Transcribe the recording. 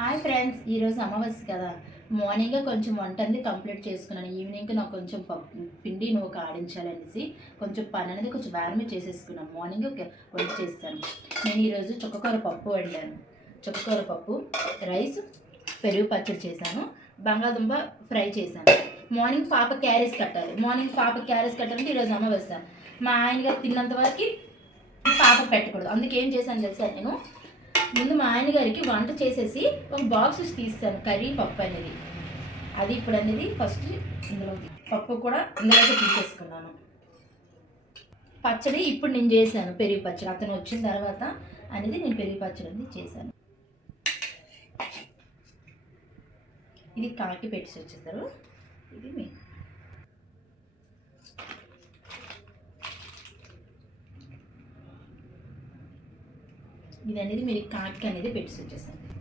Hi friends, ఈరోజు అమావాస్య కదా. మార్నింగే కొంచెం వంట అనేది కంప్లీట్ చేసుకున్నాను. ఈవినింగ్కి నాకు కొంచెం పిండి నువ్వు ఆడించాలనేసి కొంచెం పని అనేది కొంచెం వేరమే చేసేసుకున్నాను. మార్నింగ్ వంట చేస్తాను. నేను ఈరోజు చుక్కకూర పప్పు వండాను. చుక్కకూర పప్పు, రైస్, పెరుగు పచ్చడి చేశాను, బంగాళదుంప ఫ్రై చేశాను. మార్నింగ్ పాప క్యారేజ్ కట్టాలంటే ఈరోజు అమావాస్య. మా ఆయన గారు తిన్నంత వరకు పాప పెట్టకూడదు. అందుకేం చేశాను తెలుసా, నేను ముందు మా ఆయన గారికి వంట చేసేసి ఒక బాక్స్ తీస్తాను కర్రీ పప్పు అనేది. అది ఇప్పుడు అనేది ఫస్ట్ ఇందులో పప్పు కూడా ఇందులోకి తీసేసుకున్నాను. పచ్చడి ఇప్పుడు నేను చేశాను, పెరుగు పచ్చడి. అతను వచ్చిన తర్వాత అనేది నేను పెరుగు పచ్చడి అనేది చేశాను. ఇది కాకి పెట్టి వచ్చేస్తారు. ఇది మీ ఇది అనేది మీరు కాకి అనేది పెట్టి వచ్చేసాను.